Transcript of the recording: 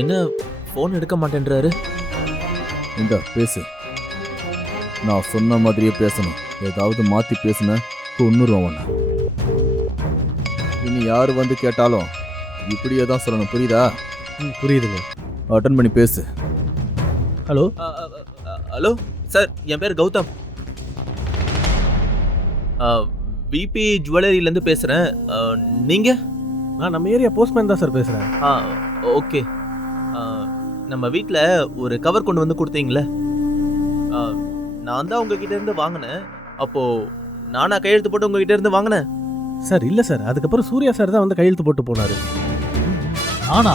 என்ன ஃபோன் எடுக்க மாட்டேன்றாரு? இந்த பேசு. நான் சொன்ன மாதிரியே பேசணும். ஏதாவது மாற்றி பேசுன கொன்னுருவான். இனி யார் வந்து கேட்டாலும் இப்படியே தான் சொல்லணும், புரியுதா? புரியுதுங்க. அட்டன் பண்ணி பேசு. ஹலோ, ஹலோ சார், என் பேர் கௌதம். பிபி ஜுவல்லரியிலேருந்து பேசுகிறேன். நீங்கள்? நான் நம்ம ஏரியா போஸ்ட்மேன் தான் சார் பேசுகிறேன். ஓகே. நம்ம வீட்டில் ஒரு கவர் கொண்டு வந்து கொடுத்தீங்களே, நான் தான் உங்ககிட்ட இருந்து வாங்கினேன். அப்போது நானா கையெழுத்து போட்டு உங்ககிட்ட இருந்து வாங்கினேன்? சார் இல்லை சார், அதுக்கப்புறம் சூர்யா சார் தான் வந்து கையெழுத்து போட்டு போனார். நானா